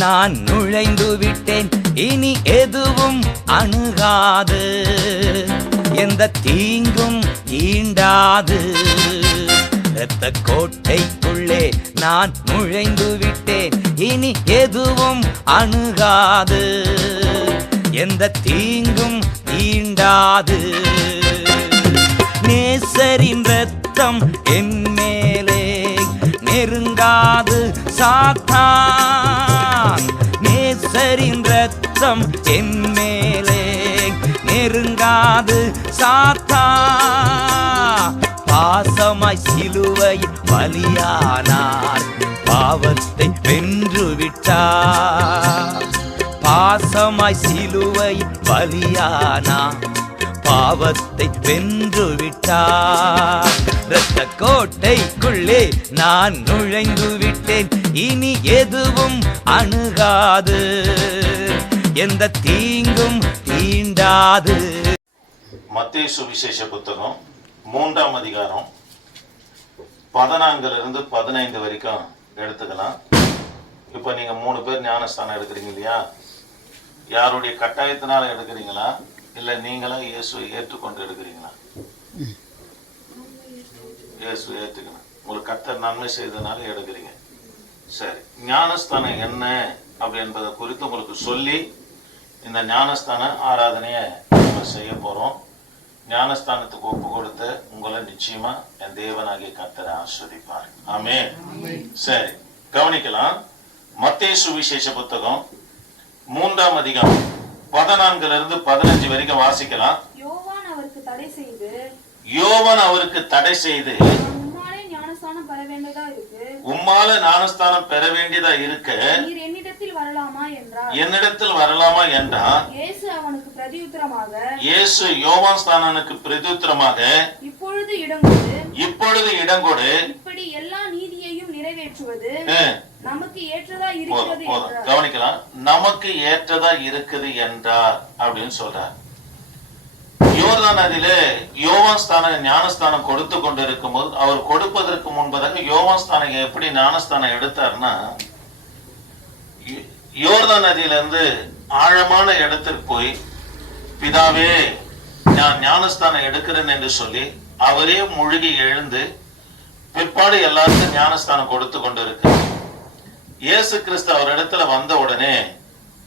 நான் நுழைந்து விட்டேன். இனி எதுவும் அணுகாது. எந்த தீங்கும் ஈண்டாது. இரத்த கோட்டைக்குள்ளே நான் நுழைந்து விட்டேன். இனி எதுவும் அணுகாது. எந்த தீங்கும் ஈண்டாது. நேசரின் ரத்தம் என் மேலே நெருங்காது சாத்தான். ரத்தம் என் மேலே நெருங்காது சாத்தா. பாசமாய் சிலுவை பலியானார் பாவத்தை வென்று விட்டார். பாசமாய் சிலுவை பலியானார் பாவத்தை வென்று விட்டார். இரத்த கோட்டைக்குள்ளே நான் நுழைந்து விட்டேன் இனி எதுவும் அணுகாது. எந்த தீங்கும் தீண்டாது. மத்திய சுவிசேஷ புத்தகம் மூன்றாம் அதிகாரம் பதினான்குல இருந்து பதினைந்து வரைக்கும் எடுத்துக்கலாம். இப்போ நீங்க மூணு பேர் ஞானஸ்தானம் எடுக்கிறீங்க இல்லையா? யாருடைய கட்டாயத்தினால எடுக்கிறீங்களா? இல்ல நீங்களா இயேசுவை ஏற்றுக்கொண்டு எடுக்கிறீங்களா? இயேசு ஏற்றுக்கணும். உங்களுக்கு கத்தர் நன்மை செய்ததுனால எடுக்கிறீங்க. சரி. ஞானஸ்தானம் என்ன அப்படி என்பதை குறித்து உங்களுக்கு சொல்லி இந்த ஞானஸ்தான ஆராதனையை நம்ம செய்ய போறோம். ஞானஸ்தானத்துக்கு ஒப்பு கொடுத்து உங்களை நிச்சயமா என் தேவனாகிய கர்த்தரை ஆஸ்வதிப்பார். ஆமே சரி கவனிக்கலாம். மத்தேயு சுவிசேஷ புத்தகம் மூன்றாம் அதிகாரம் பதினான்குல இருந்து பதினஞ்சு வரைக்கும் வாசிக்கலாம். யோவான் அவருக்கு தடை செய்து யோவன் அவருக்கு தடை செய்து உம்மாலே ஞானஸ்தானம் பெற வேண்டியதா இருக்கு? என்னிடத்தில் வரலாமா என்றான் இயேசு அவனுக்கு பிரதியுத்தரமாக இயேசு யோவான் ஸ்தானனுக்கு பிரதியுத்தரமாக இப்பொழுது இடங்கொடு இப்பொழுது இடங்கொடு இப்படி எல்லா நீதியையும் நிறைவேற்றுவது நமக்கு ஏற்றதா இருக்கிறது கவனிக்கலாம். நமக்கு ஏற்றதா இருக்குது என்றார் அப்படின்னு சொல்றார். யோர்தான் நதியில யோவான் ஸ்தானம் ஞானஸ்தானம் கொடுத்து கொண்டு இருக்கும்போது அவர் கொடுப்பதற்கு முன்பதாக யோவான் ஸ்தானம் எப்படி ஞானஸ்தானம் எடுத்தார்னா யோர்தான் நதியிலிருந்து ஆழமான இடத்திற்கு போய் பிதாவே நான் ஞானஸ்தானம் எடுக்கிறேன் என்று சொல்லி அவரே முழுகி எழுந்து பிற்பாடு எல்லாருக்கும் ஞானஸ்தானம் கொடுத்து கொண்டிருக்கு இயேசு கிறிஸ்து அவர் இடத்துல வந்த உடனே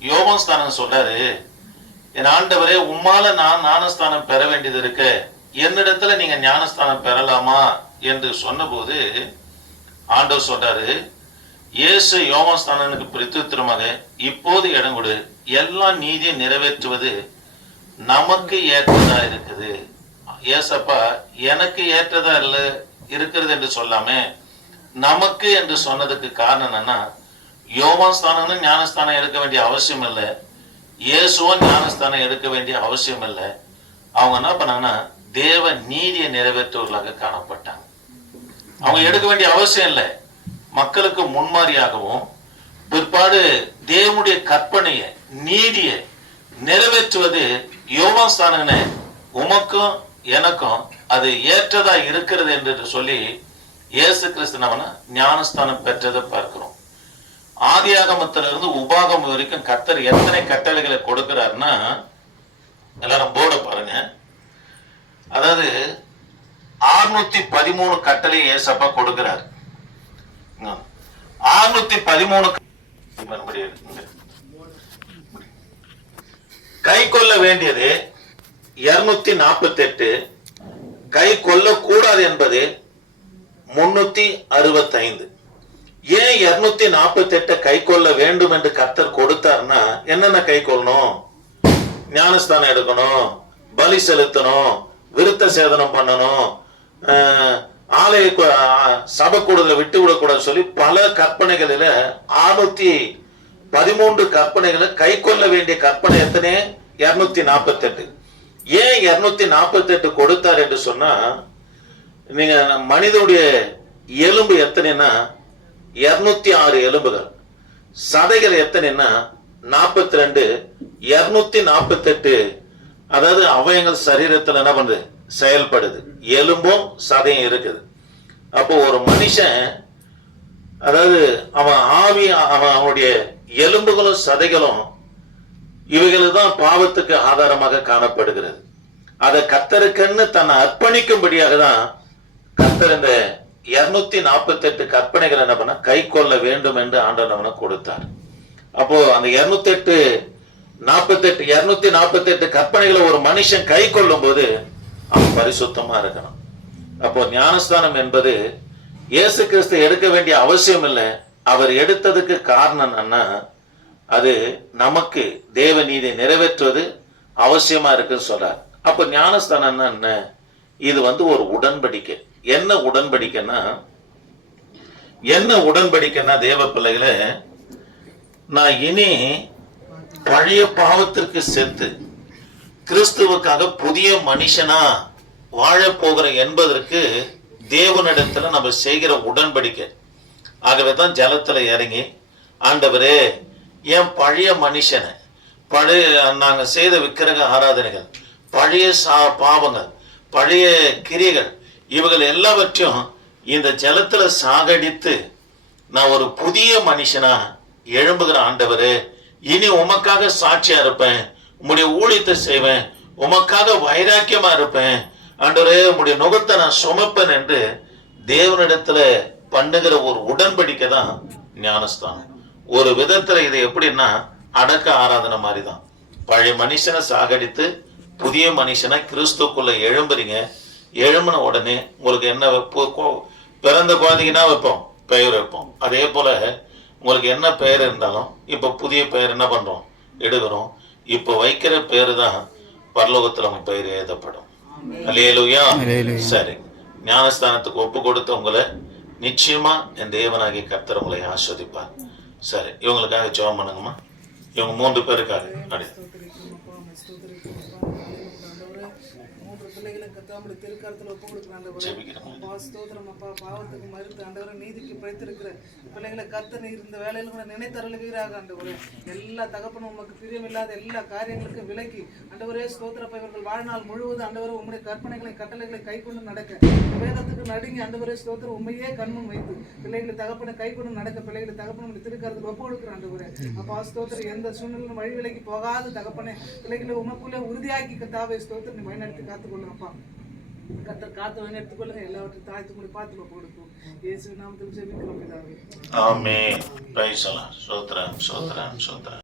யோகஸ்தானம் ஸ்தானம் சொல்றாரு என் ஆண்டவரே உம்மால நான் ஞானஸ்தானம் பெற வேண்டியது இருக்கு. என்னிடத்துல நீங்க ஞானஸ்தானம் பெறலாமா? என்று சொன்னபோது ஆண்டவர் சொல்றாரு இயேசு யோவான் ஸ்தானனுக்கு பிரத்யுத்தரமாக இப்போது இடம் கொடு எல்லா நீதியை நிறைவேற்றுவது நமக்கு ஏற்றதா இருக்குது? ஏசப்பா எனக்கு ஏற்றதா இல்ல இருக்கிறது என்று சொல்லாமே. நமக்கு என்று சொன்னதுக்கு காரணம் என்னன்னா யோவான் ஞானஸ்தானம் எடுக்க வேண்டிய அவசியம் இல்லை. இயேசுவும் ஞானஸ்தானம் எடுக்க வேண்டிய அவசியம் இல்லை. அவங்க என்ன பண்ணாங்கன்னா தேவ நீதியை நிறைவேற்றுவர்களாக காணப்பட்டாங்க. அவங்க எடுக்க வேண்டிய அவசியம் இல்லை. மக்களுக்கு முன்மாதிரியாகவும் பிற்பாடு தேவனுடைய கற்பனையை நீதியை நிறைவேற்றுவது யோவான் உமக்கும் எனக்கும் அது ஏற்றதா இருக்கிறது என்று சொல்லி இயேசு கிறிஸ்தனவனை ஞானஸ்தானம் பெற்றதை பார்க்கிறோம். ஆதியாகமத்திலிருந்து உபாகம் வரைக்கும் கத்தர் எத்தனை கட்டளைகளை கொடுக்கிறாருன்னா எல்லாரும் போர்டை பாருங்க. அதாவது ஆறுநூத்தி பதிமூணு கட்டளை ஏசப்பா கொடுக்கிறார். ஆறுநூத்தி பதிமூணு கை கொள்ள வேண்டியது இருநூத்தி நாற்பத்தி எட்டு கை கொள்ளக்கூடாது என்பது முன்னூத்தி அறுபத்தைந்து ஏன் இருநூத்தி நாற்பத்தி எட்டை கை கொள்ள வேண்டும் என்று கர்த்தர் கொடுத்தார்னா என்னென்ன கை கொள்ளணும் ஞானஸ்தானம் எடுக்கணும் பலி செலுத்தணும் விருத்த சேதனம் பண்ணணும் ஆஹ், ஆலய சபை கூடுதலை விட்டு விடக்கூடாது சொல்லி பல கற்பனைகளில ஆறுநூத்தி பதிமூன்று கற்பனைகளை கை கொள்ள வேண்டிய கற்பனை எத்தனை? இருநூத்தி நாற்பத்தி எட்டு ஏன் இருநூத்தி நாற்பத்தி எட்டு கொடுத்தார் என்று சொன்னா நீங்க மனிதனுடைய எலும்பு எத்தனைன்னா இருநூத்தி ஆறு எலும்புகள். சதைகள் எத்தனைன்னா நாற்பத்தி ரெண்டு இருநூத்தி நாற்பத்தி எட்டு அதாவது அவயங்கள் சரீரத்தில் என்ன பண்ணுது? செயல்படுது. எலும்பும் சதையும் இருக்குது. அப்போ ஒரு மனுஷன் அதாவது அவன் ஆவி அவன் அவனுடைய எலும்புகளும் சதைகளும் இவைகள் தான் பாவத்துக்கு ஆதாரமாக காணப்படுகிறது. அதை கத்தருக்குன்னு தன்னை அர்ப்பணிக்கும்படியாக தான் கத்தர் இந்த இருநூத்தி நாற்பத்தி எட்டு கற்பனைகள் என்ன பண்ண கை கொள்ள வேண்டும் என்று ஆண்டவன் கொடுத்தார். அப்போ அந்த இருநூத்தி எட்டு நாற்பத்தெட்டு இருநூத்தி நாற்பத்தி எட்டு கற்பனைகளை ஒரு மனுஷன் கை கொள்ளும் போது அவன் பரிசுத்தமா இருக்கணும். அப்போ ஞானஸ்தானம் என்பது இயேசு கிறிஸ்து எடுக்க வேண்டிய அவசியம் இல்லை. அவர் எடுத்ததுக்கு காரணம் என்னன்னா அது நமக்கு தேவ நீதி நிறைவேற்றுவது அவசியமா இருக்குன்னு சொல்றார். அப்போ ஞானஸ்தானம்னா என்ன? இது வந்து ஒரு உடன்படிக்கை. என்ன உடன்படிக்கைன்னா என்ன உடன்படிக்கைன்னா தேவ பிள்ளைகளை நான் இனி பழைய பாவத்திற்கு செத்து கிறிஸ்துவுக்காக புதிய மனுஷனா வாழ போகிறேன் என்பதற்கு தேவனிடத்துல நம்ம செய்கிற உடன்படிக்கை. ஆகவே தான் ஜலத்துல இறங்கி ஆண்டவரே என் பழைய மனுஷனை பழைய நாங்கள் செய்த விக்கிரக ஆராதனைகள் பழைய சா பாவங்கள் பழைய கிரியைகள் இவர்கள் எல்லாவற்றையும் இந்த ஜலத்துல சாகடித்து நான் ஒரு புதிய மனுஷனா எழும்புகிற ஆண்டவரே இனி உமக்காக சாட்சியா இருப்பேன். உம்முடைய ஊழியத்தை செய்வேன். உமக்காக வைராக்கியமா இருப்பேன். ஆண்டவரே உம்முடைய நுகத்தை நான் சுமப்பேன் என்று தேவனிடத்துல பண்ணுகிற ஒரு உடன்படிக்கை தான் ஞானஸ்தானம். ஒரு விதத்துல இது எப்படின்னா அடக்க ஆராதனை மாதிரி தான் பழைய மனுஷனை சாகடித்து புதிய மனுஷனை கிறிஸ்துக்குள்ள எழும்புறீங்க. எழும்பின உடனே உங்களுக்கு என்ன பிறந்த குழந்தைங்கன்னா வைப்போம். பெயர் வைப்போம். அதே போல உங்களுக்கு என்ன பெயர் இருந்தாலும் இப்போ புதிய பெயர் என்ன பண்றோம்? எடுக்கிறோம். இப்போ வைக்கிற பேரு தான் பரலோகத்துல உங்க பெயர் எழுதப்படும். அல்லேலூயா. சரி. ஞானஸ்தானத்துக்கு ஒப்பு கொடுத்த உங்களை நிச்சயமா என் தேவனாகிய கர்த்தர் உங்களை ஆஸ்வதிப்பார். சரி. இவங்களுக்காக ஜெபம் பண்ணுங்கம்மா. இவங்க மூன்று பேருக்காக. அப்படி மூன்று பிள்ளைகளும் கத்தாமுடைய திருக்கரத்தில் ஒப்பு கொடுக்குறாங்க ஜெபிக்கிறோம் அப்பா ஸ்தோத்திரம். அப்பா பாவத்துக்கு மறுத்து ஆண்டவரை நீதிக்கு பிழைத்திருக்கிற பிள்ளைகளை கத்த நீர் இந்த வேலையில் கூட நினைத்தருளுவீராக ஆண்டவரே எல்லா தகப்பனும் உமக்கு பிரியமில்லாத எல்லா காரியங்களுக்கும் விலக்கி ஆண்டவரே ஸ்தோத்திரப்பா இவர்கள் வாழ்நாள் முழுவதும் ஆண்டவரே உம்முடைய கற்பனைகளை கட்டளைகளை கை கொண்டு நடக்க வேதத்துக்கு நடுங்கி ஆண்டவரே ஸ்தோத்திரம் உண்மையே கண்முன் வைத்து பிள்ளைகளை தகப்பனை கை கொண்டு நடக்க பிள்ளைகளை தகப்பனை உம்முடைய திருக்கரத்தில் ஒப்பு கொடுக்குற ஆண்டவரே அப்பா ஸ்தோத்திரம் எந்த சூழ்நிலையிலும் வழி விலகி போகாத தகப்பனை பிள்ளைகளை உமக்குள்ளே உறுதியாக்கி கத்தாவை ஸ்தோத்திரம். நீ வழிநடத்தி காத்துக்கொள்ளுங்கப்பா. கத்தர் காத்து வாங்க எடுத்துக்கொள்ளுங்க. எல்லாவற்றையும் தாழ்த்து முடி பார்த்து கொடுக்கும் இயேசு நாமத்தில் ஜெபிக்கிறோம் பிதாவே. ஆமென். பிரைஸ் அல்லாஹ் சோத்ரா சோத்ரா ஸ்தோத்திரம்